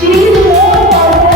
She is more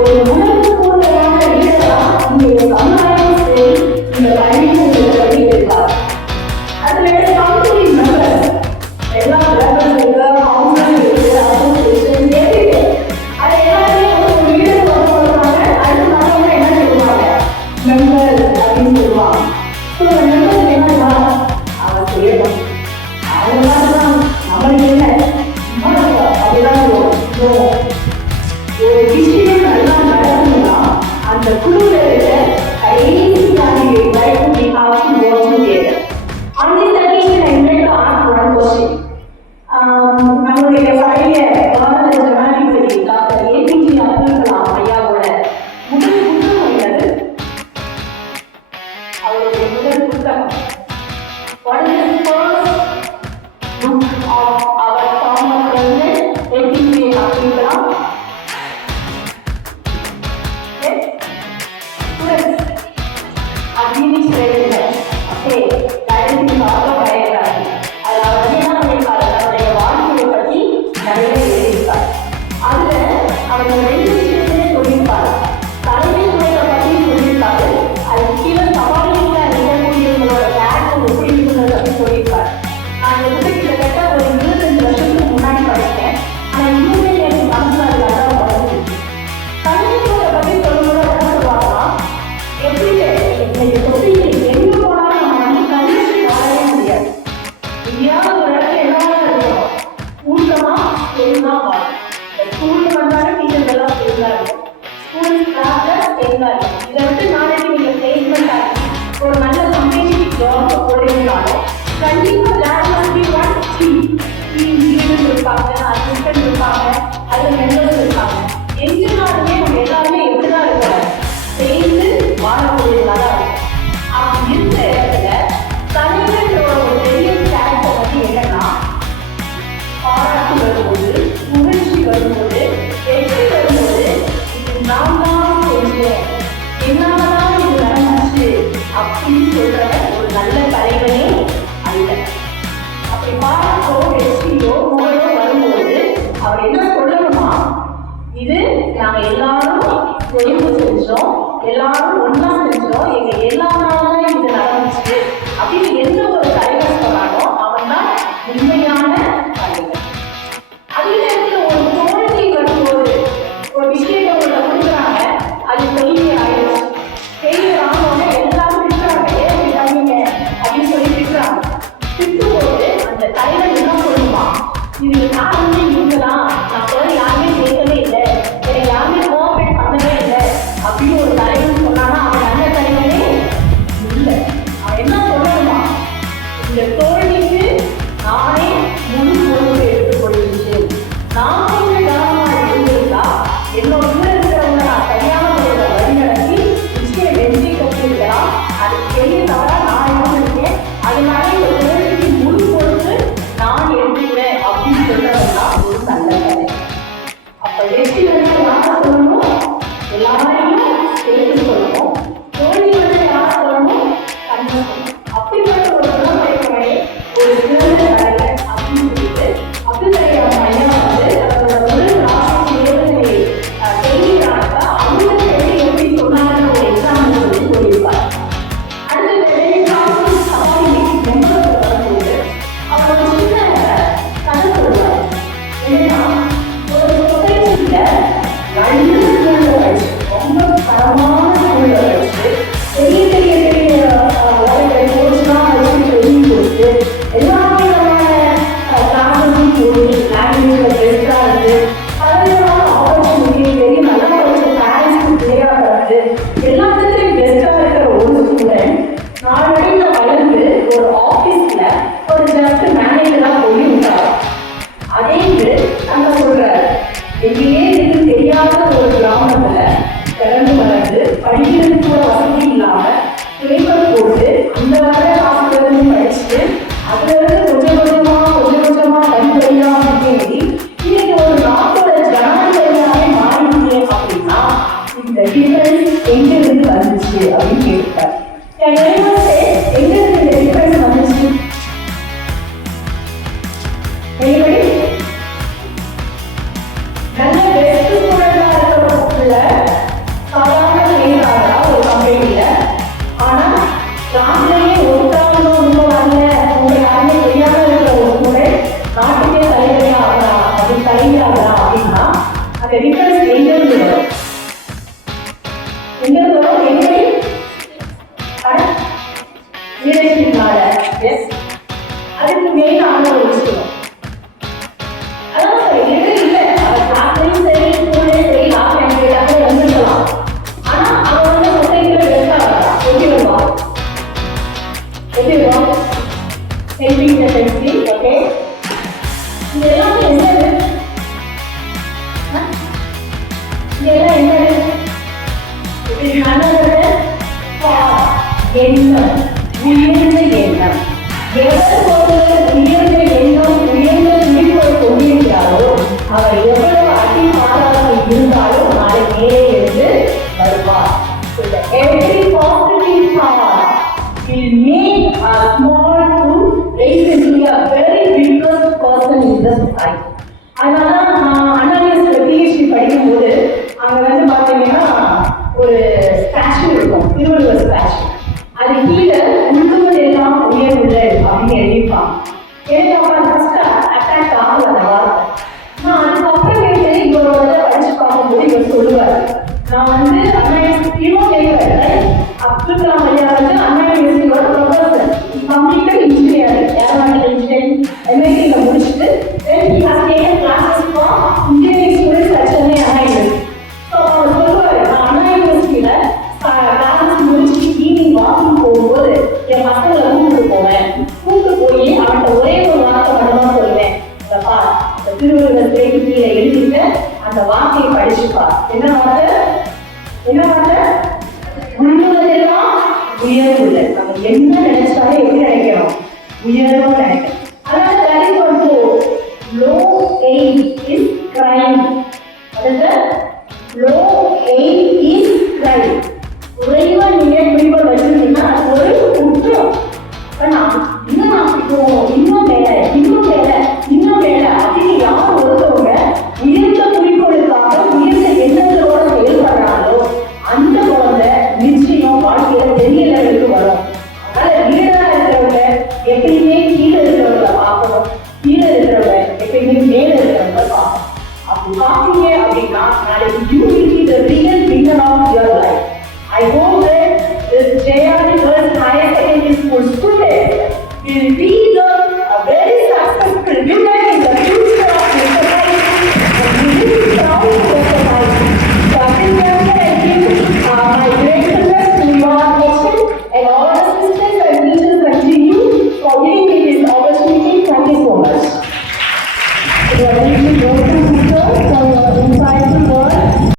ஒரு உணர்வுபூர்வமான இடங்களா இங்கே சமுதாயம் சரி இந்த பள்ளியில் சொல்லிட்டு இருக்கார். அதுல கவுன்சிலி மெம்பர்ஸ் எல்லா லெவல்ஸ் இருக்கு, கவுன்சிலர் இருக்கு, அசோசியேஷன் எவ்ரிடே அது எல்லாருமே ஒரு வீடு வருவாங்க. அடுத்த நாள் என்ன சொல்லுவாங்க, மெம்பர்ஸ் அப்படின்னு சொல்லுவாங்க. ஸோ மெம்பர்ஸ் என்னன்னா அவன் செய்யணும், அதனாலதான் நம்மளுக்கு என்ன அப்படிதான் ஒரு விஷயம் நல்லா நடக்குதுன்னா அந்த குழுவில் இருக்க கடைசி கேண்டிடேட் வரைக்கும் we have to work together. On this occasion, I would like to ask one question. நம்மளுடைய பழைய பாரத ஜனாதிபதி டாக்டர் ஏபிஜே அப்துல் கலாம் ஐயாவோட முதல் புத்தகம் என்னது? அவருடைய முதல் புத்தகம் What is the first book of our former president APJ Abdul Kalam? Yes? Students, administration. Okay, that is his autobiography. அதில் அவர் என்ன பண்ணியிருக்காரு, அவருடைய வாழ்க்கையை பற்றி நிறைய எழுதியிருக்கார். அதில் அவர் ரெண்டு விஷயத்தையே சொல்லியிருப்பார். தலைமைத்துவத்தை பற்றி சொல்லியிருக்காரு, அது கீழே சவாலில் இருக்கக்கூடியவங்களோட கேரக்டர் எப்படி இருக்கிறது அப்படின்னு சொல்லியிருக்காரு. நான் இந்த புத்தகத்தை கிட்டத்தட்ட ஒரு 25 வருஷத்துக்கு முன்னாடி படித்தேன். ஆனால் இன்னுமே எனக்கு மனசில் அது நல்லா வருது. தலைமைத்துவத்தை பற்றி சொல்லும்போது என்ன சொல்லுவாங்கன்னா, எப்படி இன்னைக்கு சொசைட்டி எங்கே போனாலும் நம்ம வந்து தனிச்சு வாழவே முடியாது. எங்கேயாவது ஒரு இடத்துல என்னவாக இருக்கும், கூட்டமாக பெருந்தா வாழும். ஸ்கூலில் வந்தாலும் டீச்சர்ஸ் எல்லாம் பெருந்தா இருக்கும், ஸ்கூல் கிளாஸில் பெருந்தா இருக்கும். இதை விட்டு நாளைக்கு நீங்கள் பிளேஸ்மெண்ட் ஆகி ஒரு நல்ல கம்பெனி ஜாப் போடுறீங்கனாலும் கண்டிப்பாக ஜாஸ்தி ஒன் லீடர்ஸ் இருப்பாங்க, அசிஸ்டன்ட் இருப்பாங்க, அதில் மெம்பர்ஸ் இருப்பாங்க. எங்கேனாலுமே நம்ம எல்லாருமே எப்படிதான் இருக்கோம், சேர்ந்து வாழக்கூடியதாக இருக்கும். அப்படி இருந்த இடத்துல தலைவர்களோட ஒரு பெரிய கேரக்டர் வந்து என்னன்னா, பாராட்டு வரும்போது, புகழ்ச்சி வரும்போது, வெற்றி வரும்போது, இது நான் தான் செஞ்சேன், என்னால்தான் இது நடந்துச்சு அப்படின்னு சொல்ற ஒரு நல்ல தலைவனே அல்ல. அப்படி பாராட்டோ வெற்றியோ புகழோ வரும்போது அவர் என்ன சொல்லணுமா, இது நாங்கள் எல்லாரும் சேர்ந்து செஞ்சோம், எல்லாரும் ஒன்னா செஞ்சோம், எங்க எல்லாரும் இது நடந்துச்சு அப்படின்னு எந்த ஒரு தலைவர் சொன்னாலும் அவன் தான் உண்மையான தலைவர். அதே நேரத்தில் ஒரு தோல்வி வரும்போது ஒரு விஷயத்தை உங்களை கொடுக்குறாங்க, அது தோல்வி ஆயிடுச்சு, ஃபெயிலியர் ஆனோட எல்லாரும் திட்டுறாங்க, ஏன் விடாதீங்க அப்படின்னு சொல்லி திட்டுறாங்க. திட்டும்போது அந்த தலைவர் என்ன சொல்லுமா, இது நான் இவங்க தான், நான் சொல்ல யாருமே கேட்கவே இல்லை, என்னை யாருமே கோஆப்ரேட் பண்ணவே இல்லை அப்படின்னு ஒரு தலைவர் சொன்னானா அவன் நல்ல தலைவனே இல்லை. அவன் என்ன சொல்லணுமா, இந்த தோல்விக்கு நானே முழு பொறுப்பு எடுத்துக்கொள்கிறேன், நான் கொஞ்சம் கவனமாக இருந்திருந்தா என்னோட இருக்கிறவங்க நான் சரியான முறையில் வழிநடத்தி நிச்சயம் வெற்றி கட்டியிருக்கலாம். அது பெரிய தவறாக நான் இருந்திருக்கேன், அதனால இந்த தோல்விக்கு முழு பொறுப்பு நான் எடுத்துக்கிறேன் அப்படின்னு சொல்றவங்க தான் ஒரு நல்ல கதை. அப்போ வெற்றி வந்து யாரை சொல்லணும், எல்லாரையும் சேர்த்து சொல்லணும். தோல்வி வந்து யாரை சொல்லணும், கண்ணை சொல்லணும். அப்படிப்பட்ட ஒரு குணமுறைகளை ஒரு சிறந்த தலைவர் அப்படின்னு சொல்லிட்டு அப்துல் கலாம் ஐயா வந்து அவரோட முதல் ராஷ்டிரிய தேர்தலை செய்கிறாங்க. அவங்க எப்படி சொன்னாங்கன்னு ஒரு எக்ஸாம்பிள் சொல்லி சொல்லியிருப்பார். அடுத்த சவாலி மெம்பர் வரும்போது அவர் ஒரு சின்ன கதை சொல்லுவார். என்னன்னா, ஒரு சொசைட்டியில் நல்ல சூழலை வச்சு, ரொம்ப தரமான சூழலை வச்சு, பெரிய பெரிய பெரிய கோர்ஸ்லாம் வச்சு ட்ரெயினிங் கொடுத்து எல்லா விதமான கிளாஸஸும் போய் லாங்குவேஜில் பெஸ்ட்டாக இருந்து பலவிதமான ஆப்பர்ச்சுனிட்டி, பெரிய நல்ல படிச்ச பேரண்ட்ஸ்க்கு விளையாடுறது எல்லாத்துலேயும் பெஸ்ட்டாக இருக்கிற ஒரு ஸ்டூடெண்ட் நாளடைவில் வளர்ந்து ஒரு ஆஃபீஸில் ஒரு ஜஸ்ட் மேனேஜராக போய் விட்டார். அதே இது நம்ம சொல்கிறார், எங்கேயே எனக்கு தெரியாத ஒரு கிராமத்தில் பிறந்து வளர்ந்து படிக்கிறதுக்கு கூட வசதி இல்லாமல் பேப்பர் போட்டு அந்த வர காசுலேருந்து படிச்சுட்டு அதுலேருந்து கொஞ்சம் கொஞ்சமாக படிப்படியாக முன்னேறி இன்னைக்கு ஒரு நாட்டோட ஜனாதிபதியாகவே மாறிட்டேன் அப்படின்னா இந்த டிஃபரன்ஸ் எங்கிருந்து வந்துச்சு அப்படின்னு கேட்டார். எங்கிருந்து இந்த டிஃபரன்ஸ் வந்துச்சு? நல்ல பெஸ்ட் ஸ்டூடெண்டாக இருக்கிற எங்கிருந்து வரும்? எங்கிருந்து வரும்? எங்கே? லீடர்ஷிப்னால. எஸ். அதுக்கு மெயினான ஒரு விஷயம் அதான் எதுவும் இல்லை. அவர் கிளாஸ்லையும் சரி, ஸ்கூல்லையும் சரி, லாஸ்ட் டைம் கேட்டாங்க வந்துருக்கலாம். ஆனால் அவன் வந்து சொசைட்டியில் பெஸ்ட்டாக வரலாம். எப்படி வருவான்? எப்படி வருவான்? Helping the fancy. ஓகே, இது எல்லாமே என்னது? இதெல்லாம் என்னது? இப்படி நடந்தது எண்ணம், உயர்ந்த எண்ணம். எவர் ஒருவர் உயர்ந்த எண்ணம், உயர்ந்த துணிப்போடு கொண்டிருக்கிறாரோ அவர் எவ்வளவு அடி பாதாளமாக இருந்தாலும் நாளை மேலே இருந்து வருவார். Every positive thought will make a small group raise into a very biggest person in the society. அதனால நான் அனாலிசிஸ்ல பிஹெச்டி படிக்கும்போது அங்க வந்து பார்த்தீங்கன்னா ஒரு ஸ்டாச்சு இருக்கும், திருவள்ளுவர் ஸ்டாச்சு. அது கீழே உள்ளுவர் எல்லாம் உயர்வுகள் அப்படின்னு எழுதியிருப்பாங்க. எனக்கு அப்புறம் ஃபர்ஸ்ட் அட்டாக் ஆகல அந்த வார்த்தை. நான் அதுக்கப்புறமேட்டு இவரோட படிச்சு பார்க்கும்போது இவர் சொல்லுவார், நான் வந்து அனாலிசிஸ்லையும் கேட்கிறேன். அப்துல் கலாம் ஐயா வந்து அனாலிசிஸோட professor, completed engineering, aeronautical engineering எம்ஐடியில் முடிச்சுட்டு then he has taken classes for engineering students at Chennai Anna University. So அவர் சொல்லுவார், நான் அண்ணா யூனிவர்சிட்டியில கிளாஸஸ் முடிச்சுட்டு ஈவினிங் வாக்கிங் போகும்போது என் பசங்களை கூப்பிட்டு போவேன். கூப்பிட்டு போய் அவன்கிட்ட ஒரே ஒரு வார்த்தை மட்டும்தான் சொல்லுவேன், இதப்பா இந்த திருவள்ளுவர் பேருக்கு கீழே எழுதிட்டு அந்த வார்த்தையை படிச்சுப்பா. என்ன வார்த்தை? என்ன வார்த்தை? உள்ளுவதெல்லாம் உயர்வுள்ள. நம்ம என்ன நினைச்சாலே எப்படி நினைக்கிறோம்? உயர்வு நினைக்கிறோம். அதாவது that is also low aim is crime. அதாவது low aim is crime. குறைவா நீங்க குறிப்பா வச்சிருந்தீங்கன்னா அது ஒரு குற்றம். இன்னும் மேல இன்னும் மேல இன்னும் மேல அதுக்கு யார் ஒருத்தவங்க உயர்ந்த குறிக்கோளுக்காக உயர்ந்த எண்ணங்களோட செயல்படுறாங்களோ அந்த குழந்தை நிச்சயம் வாழ்க்கையில பெரிய லெவலுக்கு வரும். அதனால லீடரா இருக்கிறவங்க எப்பயுமே கீழே இருக்கிறவங்களை பார்க்கணும், கீழே இருக்கிறவங்க எப்பயுமே மேல இருக்கிறவங்க பார்க்கணும். அப்படி பார்த்தீங்க அப்படின்னா நாளைக்கு you will be the real winner of your life. I hope that this JRD Girls Higher Secondary School students will be the